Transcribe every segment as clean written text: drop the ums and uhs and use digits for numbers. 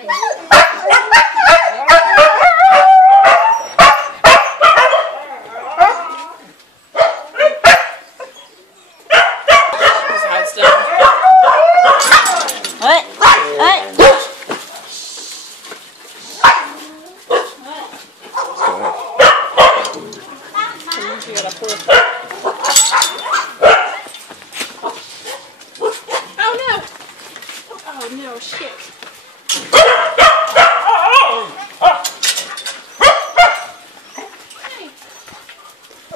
Oh no, shit.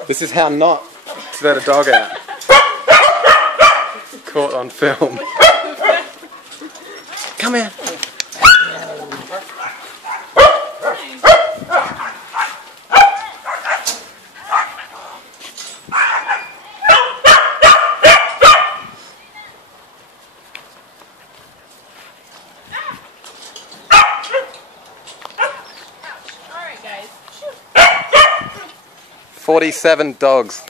This is how not to let a dog out. Caught on film. Come here. 47 dogs.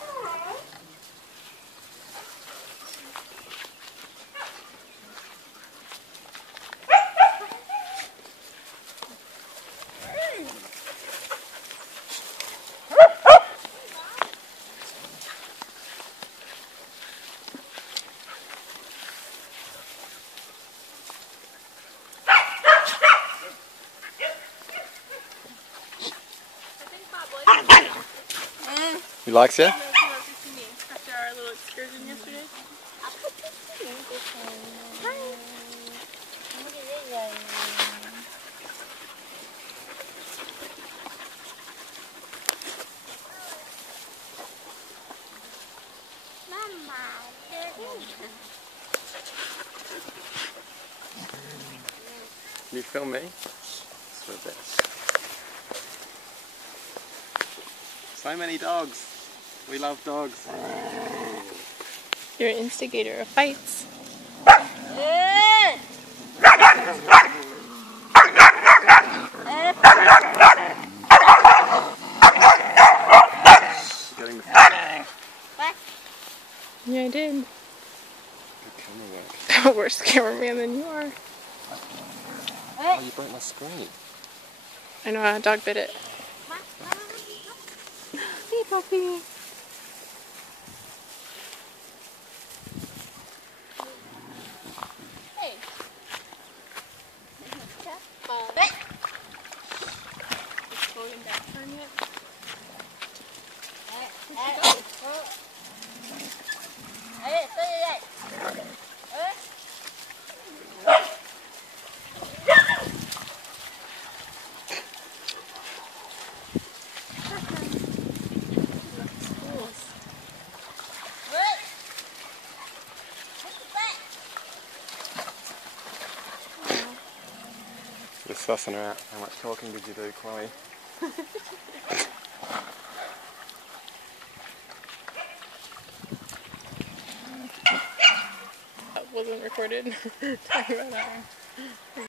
He likes you? After our little excursion yesterday. Can you film me? So many dogs. We love dogs. You're an instigator of fights. Getting the Yeah, I did. Good camera work. Worse cameraman than you are. Oh, you broke my screen. I know, a dog bit it. Hey, puppy. Hey. Is Logan back turn yet? Just sussing her out. How much talking did you do, Chloe? That wasn't recorded. Talking about that one.